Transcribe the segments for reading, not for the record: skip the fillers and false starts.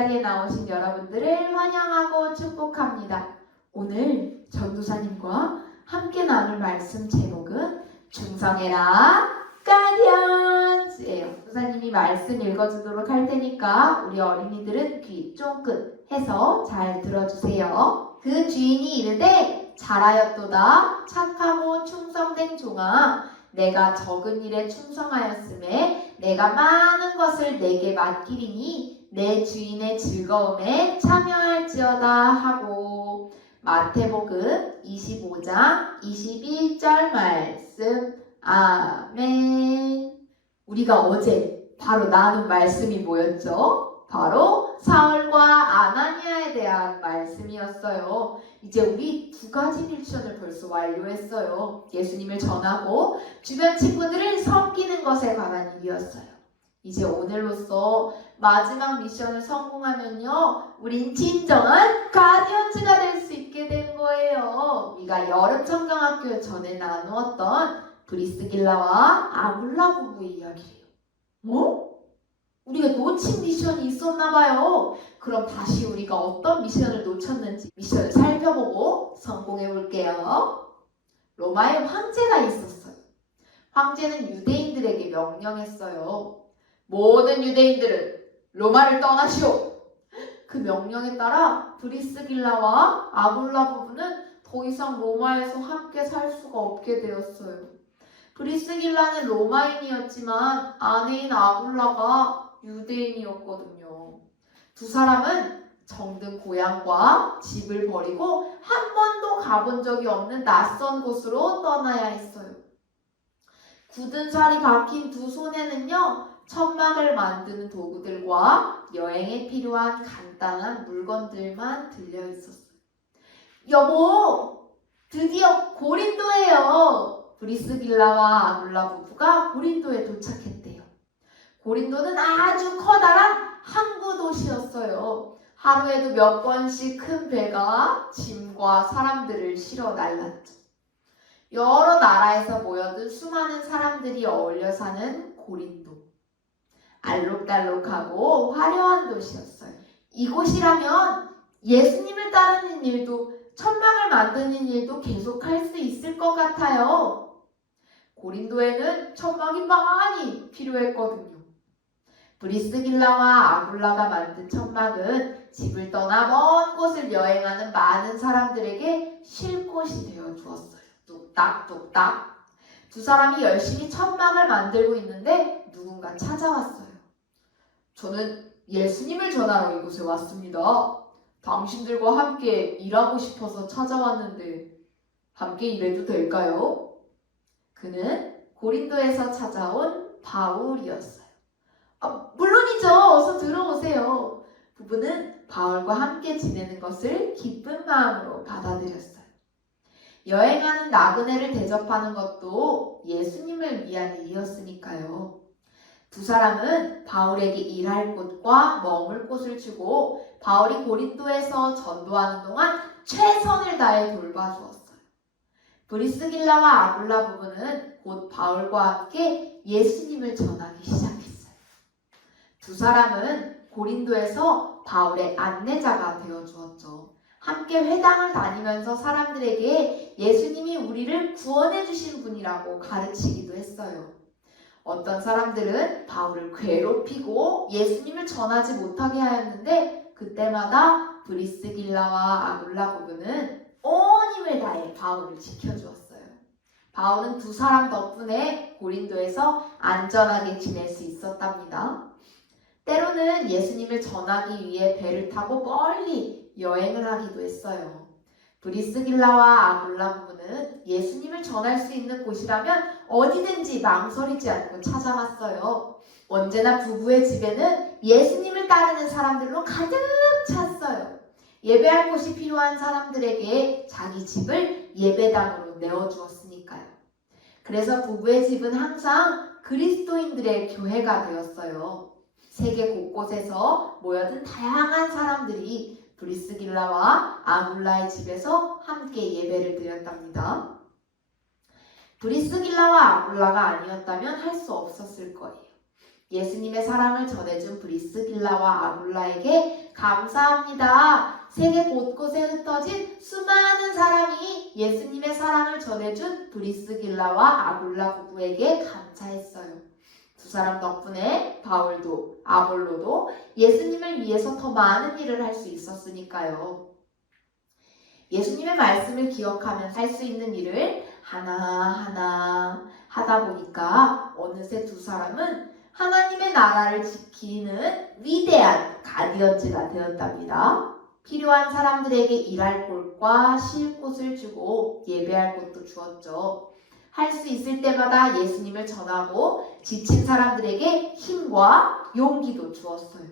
자리에 나오신 여러분들을 환영하고 축복합니다. 오늘 전도사님과 함께 나눌 말씀 제목은 충성해라 가디언스예요. 전도사님이 말씀 읽어주도록 할 테니까 우리 어린이들은 귀 쫑긋 해서 잘 들어주세요. 그 주인이 이르되 잘하였도다 착하고 충성된 종아, 내가 적은 일에 충성하였음에 내가 많은 것을 내게 맡기리니 내 주인의 즐거움에 참여할지어다 하고, 마태복음 25장 21절 말씀. 아멘. 우리가 어제 바로 나눈 말씀이 뭐였죠? 바로 사울과 아나니아에 대한 말씀이었어요. 이제 우리 두 가지 미션을 벌써 완료했어요. 예수님을 전하고 주변 친구들을 섬기는 것에 관한 일이었어요. 이제 오늘로써 마지막 미션을 성공하면요, 우린 진정한 가디언즈가 될 수 있게 된 거예요. 우리가 여름 성경학교 전에 나누었던 브리스길라와 아굴라 부부의 이야기예요. 뭐? 우리가 놓친 미션이 있었나 봐요. 그럼 다시 우리가 어떤 미션을 놓쳤는지 미션을 살펴보고 성공해 볼게요. 로마에 황제가 있었어요. 황제는 유대인들에게 명령했어요. 모든 유대인들은 로마를 떠나시오. 그 명령에 따라 브리스길라와 아굴라 부부는 더 이상 로마에서 함께 살 수가 없게 되었어요. 브리스길라는 로마인이었지만 아내인 아굴라가 유대인이었거든요. 두 사람은 정든 고향과 집을 버리고 한 번도 가본 적이 없는 낯선 곳으로 떠나야 했어요. 굳은 살이 박힌 두 손에는요, 천막을 만드는 도구들과 여행에 필요한 간단한 물건들만 들려 있었어요. 여보, 드디어 고린도예요. 브리스길라와 아굴라 부부가 고린도에 도착했대요. 고린도는 아주 커다란 항구 도시였어요. 하루에도 몇 번씩 큰 배가 짐과 사람들을 실어 날랐죠. 여러 나라에서 모여든 수많은 사람들이 어울려 사는 고린도. 알록달록하고 화려한 도시였어요. 이곳이라면 예수님을 따르는 일도, 천막을 만드는 일도 계속할 수 있을 것 같아요. 고린도에는 천막이 많이 필요했거든요. 브리스길라와 아굴라가 만든 천막은 집을 떠나 먼 곳을 여행하는 많은 사람들에게 쉴 곳이 되어 주었어요. 뚝딱뚝딱. 두 사람이 열심히 천막을 만들고 있는데 누군가 찾아왔어요. 저는 예수님을 전하러 이곳에 왔습니다. 당신들과 함께 일하고 싶어서 찾아왔는데 함께 일해도 될까요? 그는 고린도에서 찾아온 바울이었어요. 물론이죠. 어서 들어오세요. 부부는 바울과 함께 지내는 것을 기쁜 마음으로 받아들였어요. 여행하는 나그네를 대접하는 것도 예수님을 위한 일이었으니까요. 두 사람은 바울에게 일할 곳과 머물 곳을 주고 바울이 고린도에서 전도하는 동안 최선을 다해 돌봐주었어요. 브리스길라와 아굴라 부부는 곧 바울과 함께 예수님을 전하기 시작했어요. 두 사람은 고린도에서 바울의 안내자가 되어주었죠. 함께 회당을 다니면서 사람들에게 예수님이 우리를 구원해 주신 분이라고 가르치기도 했어요. 어떤 사람들은 바울을 괴롭히고 예수님을 전하지 못하게 하였는데 그때마다 브리스길라와 아굴라 부부는 온 힘을 다해 바울을 지켜주었어요. 바울은 두 사람 덕분에 고린도에서 안전하게 지낼 수 있었답니다. 때로는 예수님을 전하기 위해 배를 타고 멀리 여행을 하기도 했어요. 브리스길라와 아굴라 부부는 예수님을 전할 수 있는 곳이라면 어디든지 망설이지 않고 찾아갔어요. 언제나 부부의 집에는 예수님을 따르는 사람들로 가득 찼어요. 예배할 곳이 필요한 사람들에게 자기 집을 예배당으로 내어주었으니까요. 그래서 부부의 집은 항상 그리스도인들의 교회가 되었어요. 세계 곳곳에서 모여든 다양한 사람들이 브리스길라와 아굴라의 집에서 함께 예배를 드렸답니다. 브리스길라와 아굴라가 아니었다면 할 수 없었을 거예요. 예수님의 사랑을 전해준 브리스길라와 아굴라에게 감사합니다. 세계 곳곳에 흩어진 수많은 사람이 예수님의 사랑을 전해준 브리스길라와 아굴라 부부에게 감사했어요. 두 사람 덕분에 바울도 아볼로도 예수님을 위해서 더 많은 일을 할 수 있었으니까요. 예수님의 말씀을 기억하면서 할 수 있는 일을 하나하나 하다 보니까 어느새 두 사람은 하나님의 나라를 지키는 위대한 가디언즈가 되었답니다. 필요한 사람들에게 일할 곳과 쉴 곳을 주고 예배할 곳도 주었죠. 할 수 있을 때마다 예수님을 전하고 지친 사람들에게 힘과 용기도 주었어요.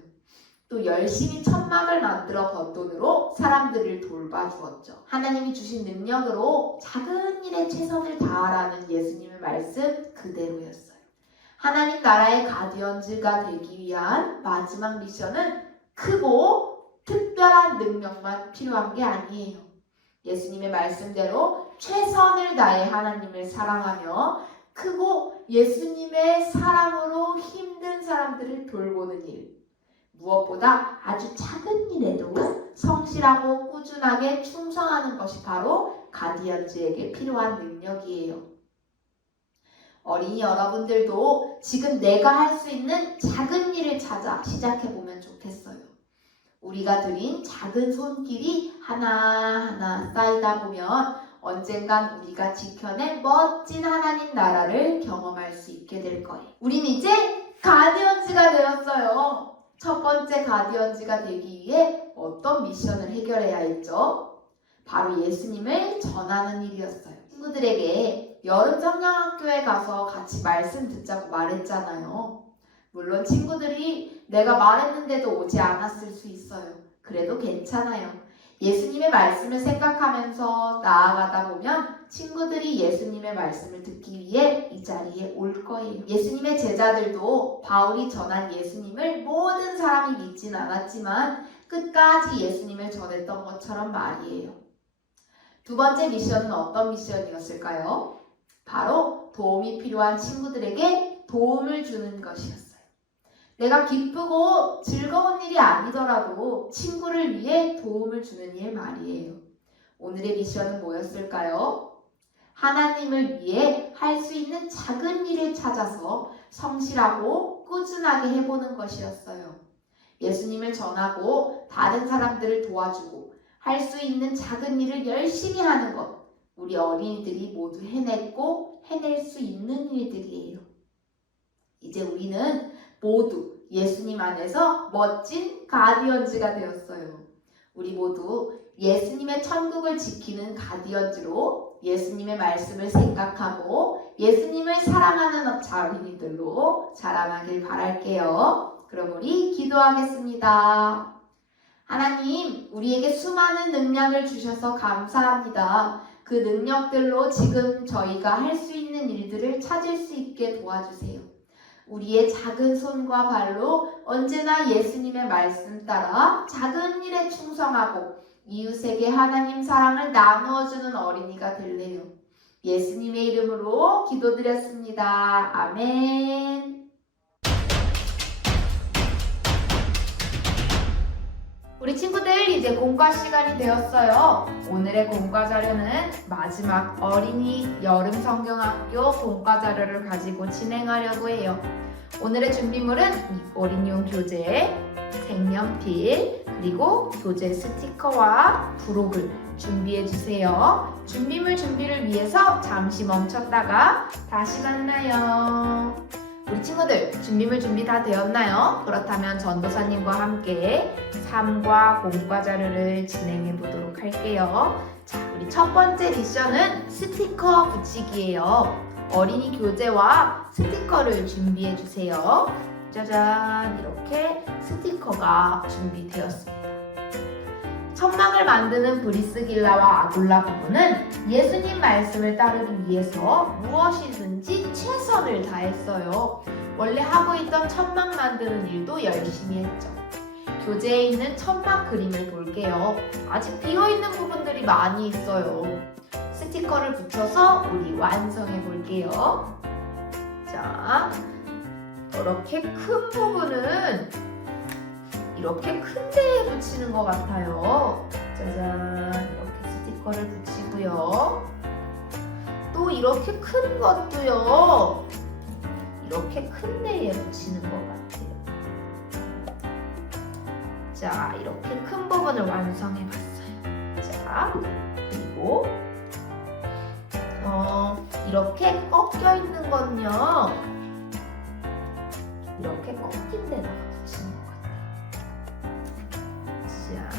또 열심히 천막을 만들어 번 돈으로 사람들을 돌봐주었죠. 하나님이 주신 능력으로 작은 일에 최선을 다하라는 예수님의 말씀 그대로였어요. 하나님 나라의 가디언즈가 되기 위한 마지막 미션은 크고 특별한 능력만 필요한 게 아니에요. 예수님의 말씀대로 최선을 다해 하나님을 사랑하며 크고 예수님의 사랑으로 힘든 사람들을 돌보는 일. 무엇보다 아주 작은 일에도 성실하고 꾸준하게 충성하는 것이 바로 가디언즈에게 필요한 능력이에요. 어린이 여러분들도 지금 내가 할 수 있는 작은 일을 찾아 시작해보면 좋겠어요. 우리가 들인 작은 손길이 하나하나 쌓이다 보면 언젠간 우리가 지켜낸 멋진 하나님 나라를 경험할 수 있게 될 거예요. 우린 이제 가디언즈가 되었어요. 첫 번째 가디언즈가 되기 위해 어떤 미션을 해결해야 했죠? 바로 예수님을 전하는 일이었어요. 친구들에게 여름 성경학교에 가서 같이 말씀 듣자고 말했잖아요. 물론 친구들이 내가 말했는데도 오지 않았을 수 있어요. 그래도 괜찮아요. 예수님의 말씀을 생각하면서 나아가다 보면 친구들이 예수님의 말씀을 듣기 위해 이 자리에 올 거예요. 예수님의 제자들도 바울이 전한 예수님을 모든 사람이 믿진 않았지만 끝까지 예수님을 전했던 것처럼 말이에요. 두 번째 미션은 어떤 미션이었을까요? 바로 도움이 필요한 친구들에게 도움을 주는 것이었어요. 내가 기쁘고 즐거운 일이 아니더라도 친구를 위해 도움을 주는 일 말이에요. 오늘의 미션은 뭐였을까요? 하나님을 위해 할 수 있는 작은 일을 찾아서 성실하고 꾸준하게 해보는 것이었어요. 예수님을 전하고 다른 사람들을 도와주고 할 수 있는 작은 일을 열심히 하는 것. 우리 어린이들이 모두 해냈고 해낼 수 있는 일들이에요. 이제 우리는 모두 예수님 안에서 멋진 가디언즈가 되었어요. 우리 모두 예수님의 천국을 지키는 가디언즈로 예수님의 말씀을 생각하고 예수님을 사랑하는 어린이들로 자라나길 바랄게요. 그럼 우리 기도하겠습니다. 하나님, 우리에게 수많은 능력을 주셔서 감사합니다. 그 능력들로 지금 저희가 할 수 있는 일들을 찾을 수 있게 도와주세요. 우리의 작은 손과 발로 언제나 예수님의 말씀 따라 작은 일에 충성하고 이웃에게 하나님 사랑을 나누어주는 어린이가 될래요. 예수님의 이름으로 기도드렸습니다. 아멘. 우리 친구들, 이제 공과 시간이 되었어요. 오늘의 공과 자료는 마지막 어린이 여름 성경학교 공과 자료를 가지고 진행하려고 해요. 오늘의 준비물은 어린이용 교재, 색연필, 그리고 교재 스티커와 부록을 준비해주세요. 준비물 준비를 위해서 잠시 멈췄다가 다시 만나요. 우리 친구들, 준비물 준비 다 되었나요? 그렇다면 전도사님과 함께 3과 공과 자료를 진행해 보도록 할게요. 자, 우리 첫 번째 미션은 스티커 붙이기예요. 어린이 교재와 스티커를 준비해 주세요. 짜잔, 이렇게 스티커가 준비되었습니다. 천막을 만드는 브리스길라와 아굴라 부부는 예수님 말씀을 따르기 위해서 무엇이든지 최선을 다했어요. 원래 하고 있던 천막 만드는 일도 열심히 했죠. 교재에 있는 천막 그림을 볼게요. 아직 비어있는 부분들이 많이 있어요. 스티커를 붙여서 우리 완성해 볼게요. 자, 이렇게 큰 부분은 이렇게 큰 데에 붙이는 것 같아요. 짜잔, 이렇게 스티커를 붙이고요. 또 이렇게 큰 것도요, 이렇게 큰 데에 붙이는 것 같아요. 자, 이렇게 큰 부분을 완성해봤어요. 자, 그리고 이렇게 꺾여 있는 건요, 이렇게 꺾인 데다가 붙이는 것 같아요. 자,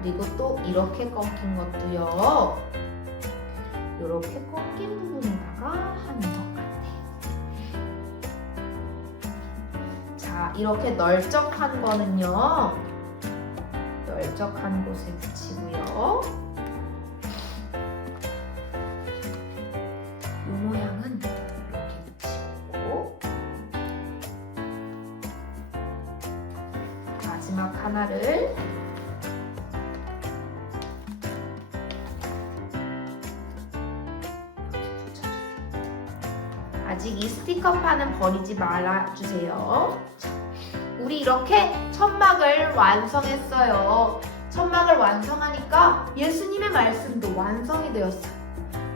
그리고 또 이렇게 꺾인 것도요, 이렇게 꺾인 부분에다가 하는 것 같아요. 자, 이렇게 널쩍한 거는요, 널쩍한 곳에 붙이고요. 이 모양은 이렇게 붙이고, 마지막 하나를 아직 이 스티커판은 버리지 말아주세요. 우리 이렇게 천막을 완성했어요. 천막을 완성하니까 예수님의 말씀도 완성이 되었어요.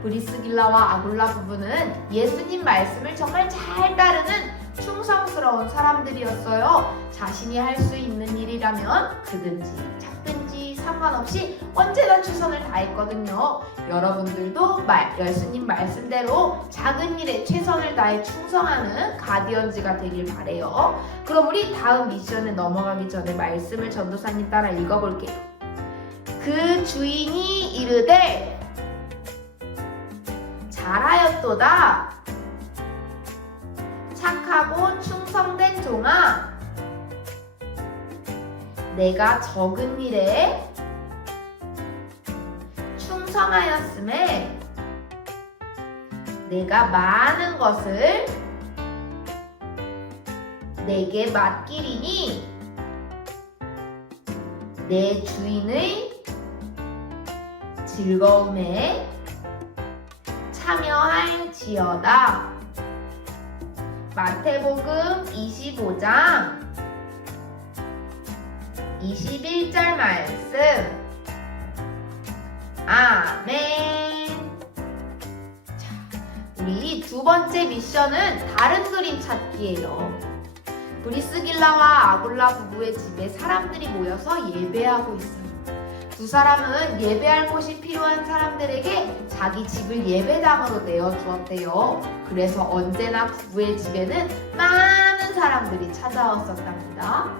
브리스길라와 아굴라 부부는 예수님 말씀을 정말 잘 따르는 충성스러운 사람들이었어요. 자신이 할 수 있는 일이라면 크든지 작든지 상관없이 언제나 최선을 다했거든요. 여러분들도 예수님 말씀대로 작은 일에 최선을 다해 충성하는 가디언즈가 되길 바래요. 그럼 우리 다음 미션에 넘어가기 전에 말씀을 전도사님 따라 읽어볼게요. 그 주인이 이르되 잘하였도다. 착하고 충성된 종아, 내가 적은 일에 충성하였음에 내가 많은 것을 내게 맡기리니 내 주인의 즐거움에 참여할지어다. 마태복음 25장 21절 말씀. 아멘. 자, 우리 두 번째 미션은 다른 그림 찾기예요. 브리스길라와 아굴라 부부의 집에 사람들이 모여서 예배하고 있어요. 두 사람은 예배할 곳이 필요한 사람들에게 자기 집을 예배당으로 내어주었대요. 그래서 언제나 부부의 집에는 많은 사람들이 찾아왔었답니다.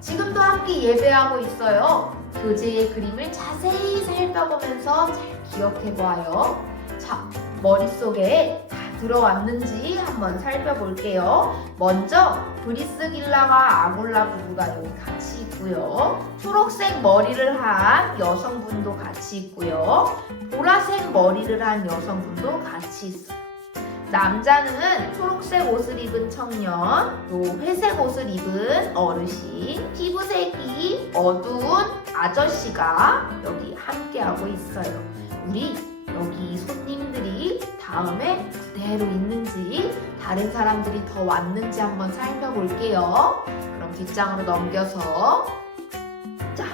지금도 함께 예배하고 있어요. 교제의 그림을 자세히 살펴보면서 잘 기억해보아요. 자, 머릿속에 다 들어왔는지 한번 살펴볼게요. 먼저 브리스길라와 아굴라 부부가 여기 같이 있고요. 초록색 머리를 한 여성분도 같이 있고요. 보라색 머리를 한 여성분도 같이 있어요. 남자는 초록색 옷을 입은 청년, 또 회색 옷을 입은 어르신, 피부색이 어두운 아저씨가 여기 함께하고 있어요. 우리 여기 손님들이 다음에 그대로 있는지 다른 사람들이 더 왔는지 한번 살펴볼게요. 그럼 뒷장으로 넘겨서, 자,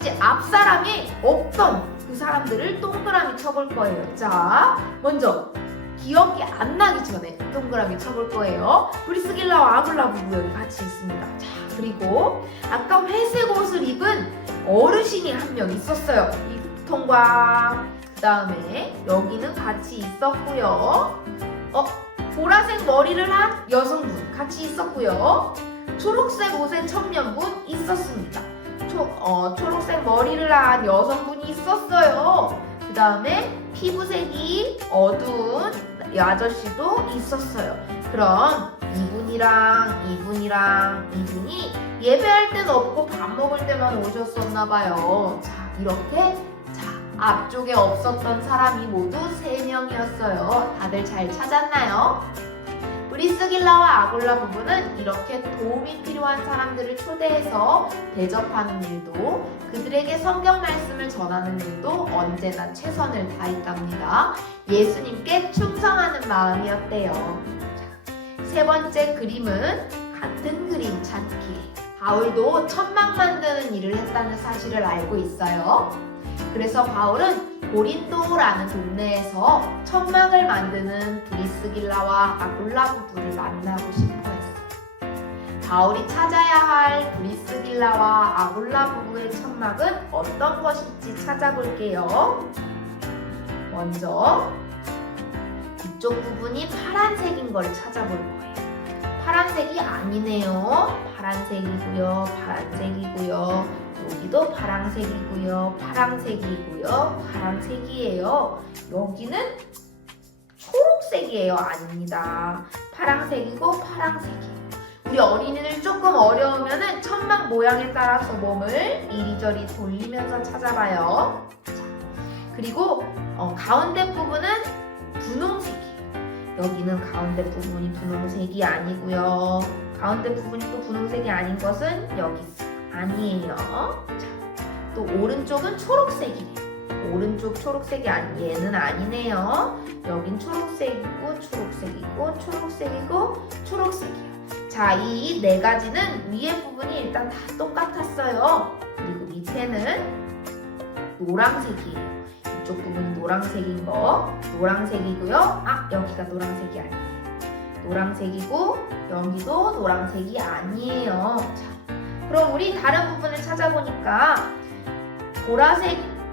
이제 앞 사람이 없던 그 사람들을 동그라미 쳐볼 거예요. 자, 먼저 기억이 안 나기 전에 동그라미 쳐볼 거예요. 브리스길라와 아굴라 부부 여기 같이 있습니다. 자, 그리고 아까 회색 옷을 입은 어르신이 한 명 있었어요. 이 통과. 그 다음에 여기는 같이 있었고요. 보라색 머리를 한 여성분 같이 있었고요. 초록색 옷의 청년분 있었습니다. 초록색 머리를 한 여성분이 있었어요. 그 다음에 피부색이 어두운 아저씨도 있었어요. 그럼 이분이 예배할 땐 없고 밥 먹을 때만 오셨었나봐요. 자, 이렇게 앞쪽에 없었던 사람이 모두 3명이었어요. 다들 잘 찾았나요? 브리스길라와 아굴라 부부는 이렇게 도움이 필요한 사람들을 초대해서 대접하는 일도, 그들에게 성경 말씀을 전하는 일도 언제나 최선을 다했답니다. 예수님께 충성하는 마음이었대요. 세 번째 그림은 같은 그림 찾기. 바울도 천막 만드는 일을 했다는 사실을 알고 있어요. 그래서 바울은 고린도라는 동네에서 천막을 만드는 브리스길라와 아굴라 부부를 만나고 싶어 했어요. 바울이 찾아야 할 브리스길라와 아굴라 부부의 천막은 어떤 것인지 찾아볼게요. 먼저 이쪽 부분이 파란색인 걸 찾아볼 거예요. 파란색이 아니네요. 파란색이고요. 파란색이고요. 여기도 파란색이고요. 파란색이고요. 파란색이에요. 여기는 초록색이에요. 아닙니다. 파란색이고 파란색이에요. 우리 어린이들 조금 어려우면은 천막 모양에 따라서 몸을 이리저리 돌리면서 찾아봐요. 자, 그리고 가운데 부분은 분홍색이에요. 여기는 가운데 부분이 분홍색이 아니고요. 가운데 부분이 또 분홍색이 아닌 것은 여기 있어요. 아니에요. 자, 또 오른쪽은 초록색이래요. 오른쪽 초록색이 얘는 아니네요. 여긴 초록색이고 초록색이고 초록색이고 초록색이에요. 자, 이 네 가지는 위에 부분이 일단 다 똑같았어요. 그리고 밑에는 노란색이에요. 이쪽 부분이 노란색인 거 노란색이고요. 여기가 노란색이 아니에요. 노란색이고 여기도 노란색이 아니에요. 자, 그럼 우리 다른 부분을 찾아보니까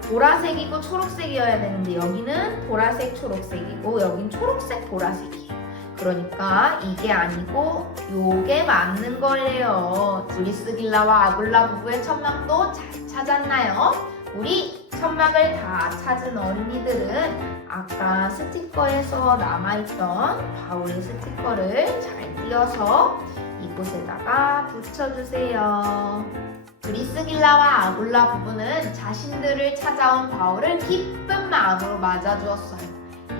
보라색이고 초록색이어야 되는데 여기는 보라색 초록색이고 여긴 초록색 보라색이에요. 그러니까 이게 아니고 요게 맞는 거예요. 브리스길라와 아굴라 부부의 천막도 잘 찾았나요? 우리 천막을 다 찾은 어린이들은 아까 스티커에서 남아있던 바울의 스티커를 잘 띄어서 이곳에다가 붙여주세요. 브리스길라와 아굴라 부부는 자신들을 찾아온 바울을 기쁜 마음으로 맞아주었어요.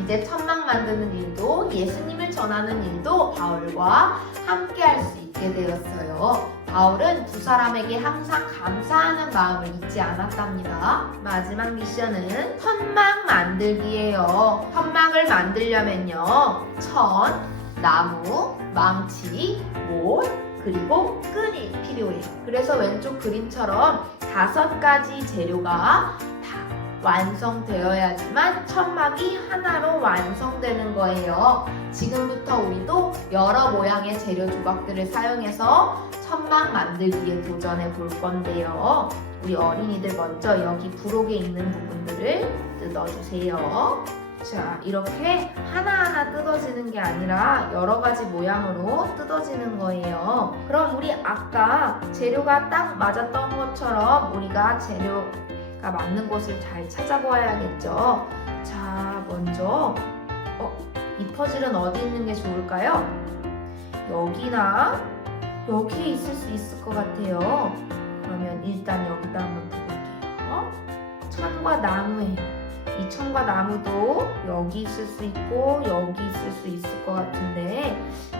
이제 천막 만드는 일도 예수님을 전하는 일도 바울과 함께 할 수 있게 되었어요. 바울은 두 사람에게 항상 감사하는 마음을 잊지 않았답니다. 마지막 미션은 천막 만들기예요. 천막을 만들려면요, 천, 나무, 망치, 못, 그리고 끈이 필요해요. 그래서 왼쪽 그림처럼 5가지 재료가 다 완성되어야지만 천막이 하나로 완성되는 거예요. 지금부터 우리도 여러 모양의 재료 조각들을 사용해서 천막 만들기에 도전해 볼 건데요. 우리 어린이들 먼저 여기 부록에 있는 부분들을 뜯어주세요. 자, 이렇게 하나하나 뜯어지는 게 아니라 여러 가지 모양으로 뜯어지는 거예요. 그럼 우리 아까 재료가 딱 맞았던 것처럼 우리가 재료가 맞는 곳을 잘 찾아보아야겠죠. 자, 먼저 이 퍼즐은 어디 있는 게 좋을까요? 여기나 여기에 있을 수 있을 것 같아요. 그러면 일단 여기다 한번 둬볼게요. 천과 나무예요. 이 천과 나무도 여기 있을 수 있고 여기 있을 수 있을 것 같은데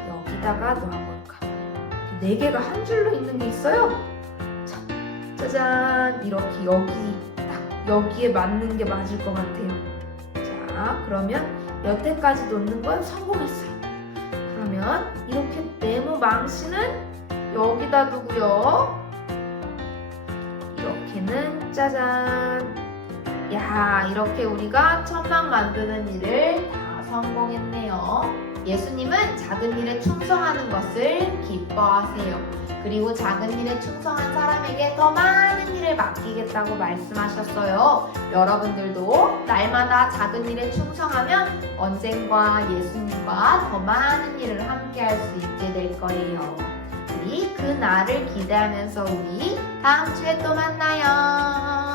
여기다가 놔볼까 봐요. 4개가 한 줄로 있는 게 있어요. 자, 짜잔! 이렇게 여기에 맞는 게 맞을 것 같아요. 자, 그러면 여태까지 놓는 건 성공했어요. 그러면 이렇게 네모 망치는 여기다 두고요. 이렇게는 짜잔! 야, 이렇게 우리가 천막 만드는 일을 다 성공했네요. 예수님은 작은 일에 충성하는 것을 기뻐하세요. 그리고 작은 일에 충성한 사람에게 더 많은 일을 맡기겠다고 말씀하셨어요. 여러분들도 날마다 작은 일에 충성하면 언젠가 예수님과 더 많은 일을 함께 할 수 있게 될 거예요. 우리 그 날을 기대하면서 우리 다음 주에 또 만나요.